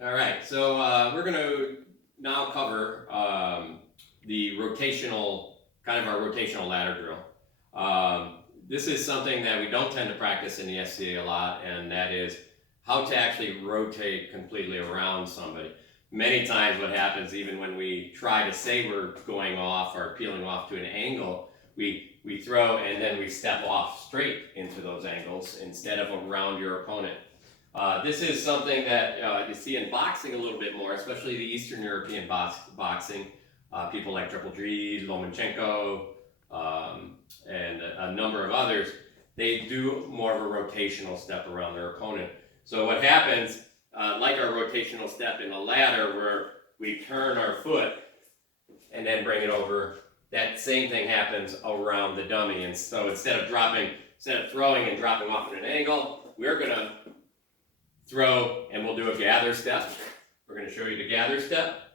All right, so we're going to now cover the rotational, kind of our rotational ladder drill. This is something that we don't tend to practice in the SCA a lot, and that is how to actually rotate completely around somebody. Many times what happens, even when we try to say we're going off or peeling off to an angle, we throw and then we step off straight into those angles instead of around your opponent. This is something that you see in boxing a little bit more, especially the Eastern European boxing. People like Triple G, Lomachenko, and a number of others, they do more of a rotational step around their opponent. So what happens, like our rotational step in a ladder where we turn our foot and then bring it over, that same thing happens around the dummy. And so instead of throwing and dropping off at an angle, we're gonna throw and we'll do a gather step. We're going to show you the gather step.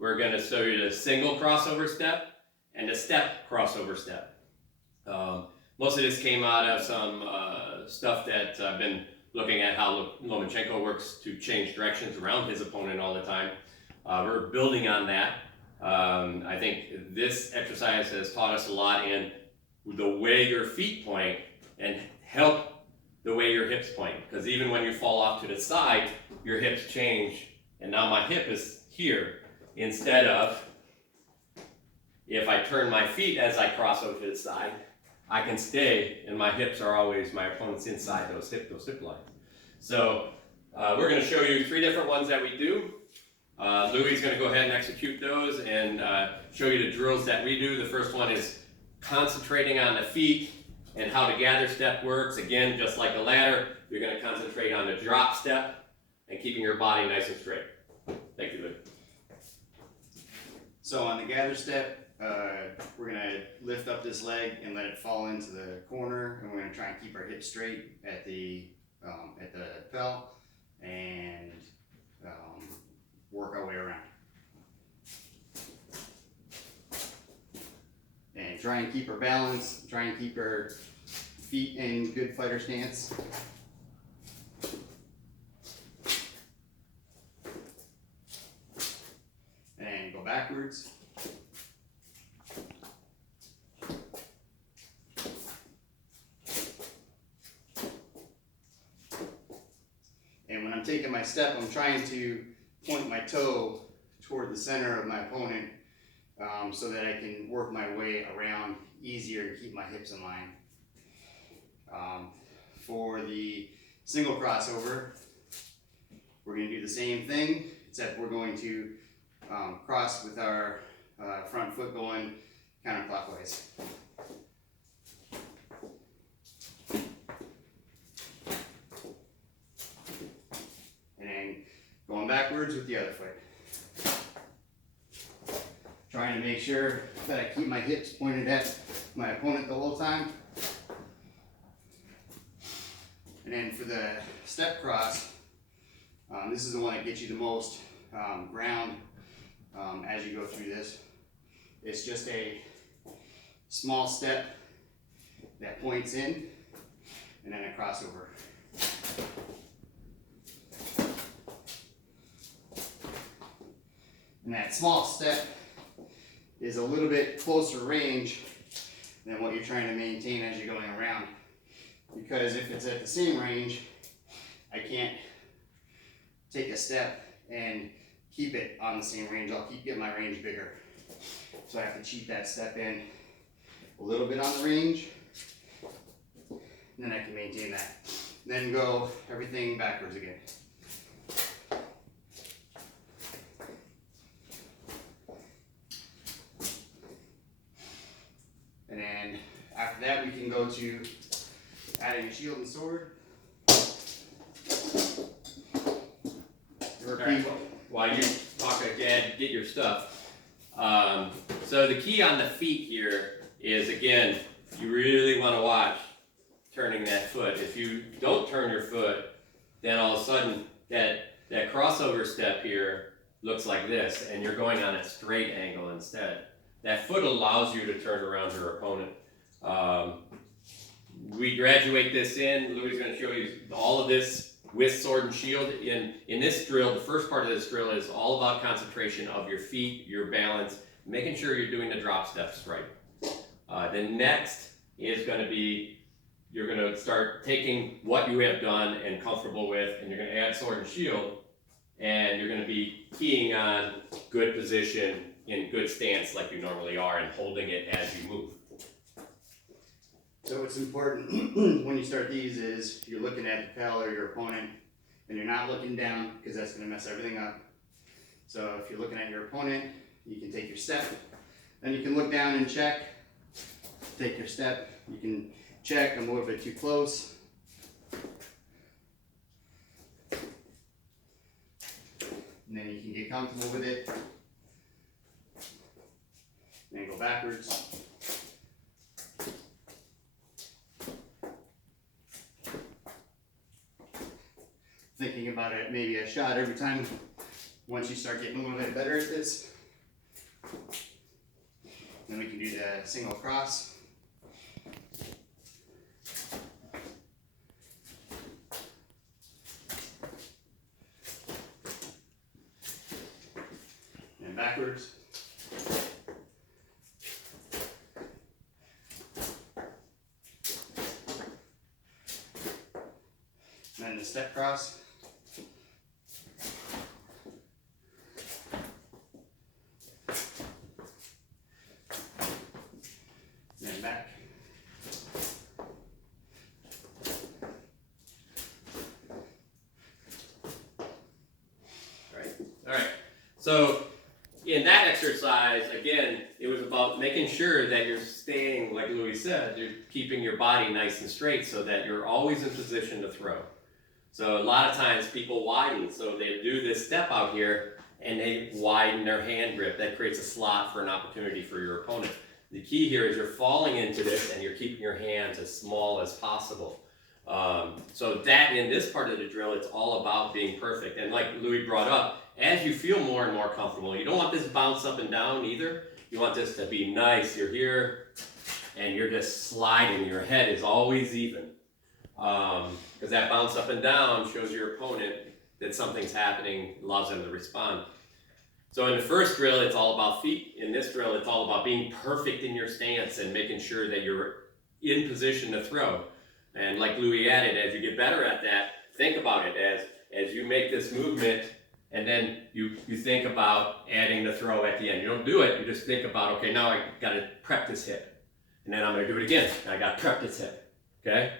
We're going to show you the single crossover step and the step crossover step. Most of this came out of some stuff that I've been looking at how Lomachenko works to change directions around his opponent all the time. We're building on that. I think this exercise has taught us a lot in the way your feet point and help the way your hips point, because even when you fall off to the side, your hips change, and now my hip is here instead of, if I turn my feet as I cross over to the side, I can stay and my hips are always, my opponent's inside those hip lines. So we're going to show you 3 different ones that we do. Louis is going to go ahead and execute those and show you the drills that we do. The first one is concentrating on the feet and how the gather step works. Again, just like a ladder, you're going to concentrate on the drop step and keeping your body nice and straight. Thank you, Luke. So on the gather step, we're going to lift up this leg and let it fall into the corner, and we're going to try and keep our hips straight at the lapel and work our way around. And try and keep our balance, try and keep our feet in good fighter stance. And go backwards. And when I'm taking my step, I'm trying to point my toe toward the center of my opponent so that I can work my way around easier and keep my hips in line. For the single crossover, we're going to do the same thing, except we're going to cross with our front foot going counterclockwise. And then going backwards with the other foot. Trying to make sure that I keep my hips pointed at my opponent the whole time. And then for the step cross, this is the one that gets you the most ground as you go through this. It's just a small step that points in and then a crossover. And that small step is a little bit closer range than what you're trying to maintain as you're going around. Because if it's at the same range, I can't take a step and keep it on the same range. I'll keep getting my range bigger. So I have to cheat that step in a little bit on the range, and then I can maintain that. Then go everything backwards again. And then after that, we can go to adding a shield and sword. Right. While you talk, Dad, get your stuff. So the key on the feet here is, again, you really want to watch turning that foot. If you don't turn your foot, then all of a sudden that crossover step here looks like this, and you're going on a straight angle instead. That foot allows you to turn around your opponent. We graduate this in. Louis is going to show you all of this with sword and shield. In this drill, the first part of this drill is all about concentration of your feet, your balance, making sure you're doing the drop steps right. The next is going to be, you're going to start taking what you have done and comfortable with, and you're going to add sword and shield, and you're going to be keying on good position in good stance like you normally are and holding it as you move. So what's important when you start these is you're looking at the pal or your opponent, and you're not looking down because that's going to mess everything up. So if you're looking at your opponent, you can take your step, then you can look down and check, take your step, you can check, I'm a little bit too close. And then you can get comfortable with it. Then go backwards. Thinking about it, maybe a shot every time once you start getting a little bit better at this. Then we can do the single cross. And backwards. And then the step cross. And back. All right. So in that exercise, again, it was about making sure that you're staying, like Louis said, you're keeping your body nice and straight so that you're always in position to throw. So a lot of times people widen, so they do this step out here and they widen their hand grip. That creates a slot for an opportunity for your opponent. The key here is you're falling into this and you're keeping your hands as small as possible. So that in this part of the drill, it's all about being perfect. And like Louis brought up, as you feel more and more comfortable, you don't want this bounce up and down either. You want this to be nice. You're here and you're just sliding. Your head is always even. Because that bounce up and down shows your opponent that something's happening, allows them to respond. So in the first drill, it's all about feet. In this drill, it's all about being perfect in your stance and making sure that you're in position to throw. And like Louis added, as you get better at that, think about it as you make this movement, and then you think about adding the throw at the end. You don't do it, you just think about, okay, now I gotta prep this hip. And then I'm gonna do it again. I gotta prep this hip, okay?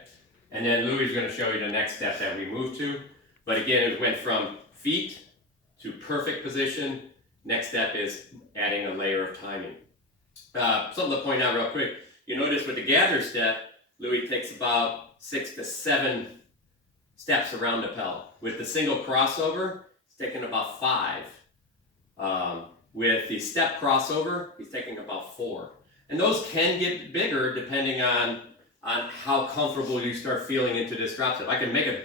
And then Louis is gonna show you the next step that we move to. But again, it went from feet to perfect position. Next step is adding a layer of timing. Something to point out real quick. You notice with the gather step, Louis takes about 6 to 7 steps around the pedal. With the single crossover, he's taking about 5. With the step crossover, he's taking about 4. And those can get bigger depending on how comfortable you start feeling into this drop step. I can make a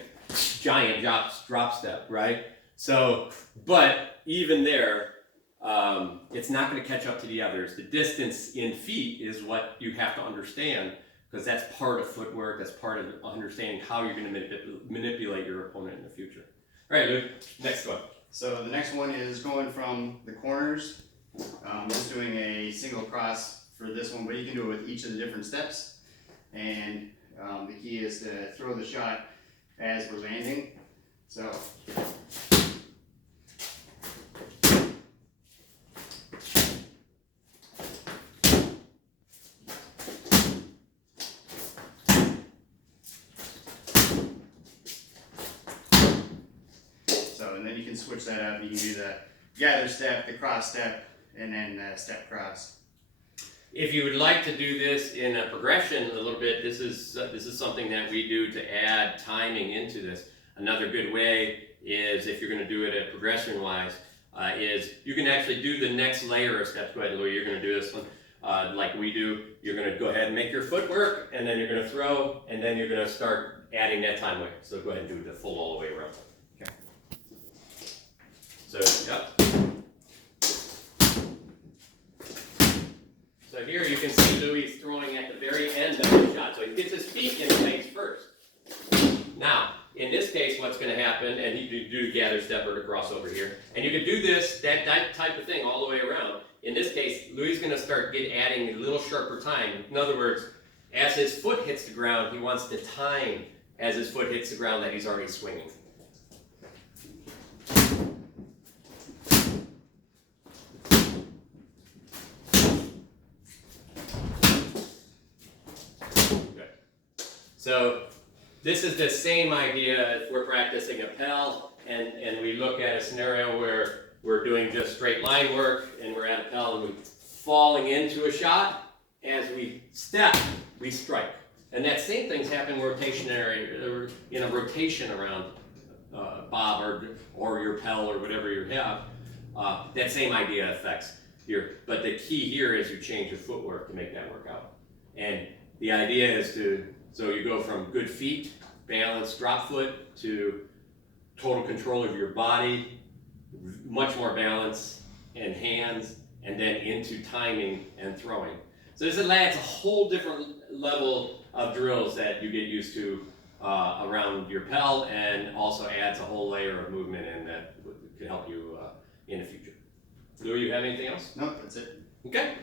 giant drop step, right? So, but even there, it's not going to catch up to the others. The distance in feet is what you have to understand, because that's part of footwork, that's part of understanding how you're going to manipulate your opponent in the future. All right, Luke, next one. So the next one is going from the corners. Just doing a single cross for this one, but you can do it with each of the different steps. And the key is to throw the shot as we're landing. So and then you can switch that up. You can do the gather step, the cross step, and then step cross. If you would like to do this in a progression a little bit, this is something that we do to add timing into this. Another good way is, if you're going to do it progression-wise, is you can actually do the next layer of steps. Go ahead, Louis, you're going to do this one. Like we do, you're going to go ahead and make your footwork, and then you're going to throw, and then you're going to start adding that time way. So go ahead and do the full all the way around. Okay. So, yep. So here you can see Louis throwing at the very end of the shot. So he gets his feet in place first. Now, in this case, what's going to happen, and you do the gather step or the crossover here, and you can do this, that type of thing all the way around. In this case, Louis is going to start adding a little sharper time. In other words, as his foot hits the ground, he wants to time as his foot hits the ground that he's already swinging. So this is the same idea if we're practicing Appel and we look at a scenario where we're doing just straight line work and we're at Appel and we're falling into a shot. As we step, we strike. And that same thing's happening rotationary, in a rotation around bob or your Appel or whatever you have. That same idea affects here. But the key here is you change your footwork to make that work out. And the idea is so you go from good feet, balanced drop foot, to total control of your body, much more balance and hands, and then into timing and throwing. So this adds a whole different level of drills that you get used to around your Appel, and also adds a whole layer of movement in that could help you in the future. Lou, you have anything else? Nope, that's it. Okay.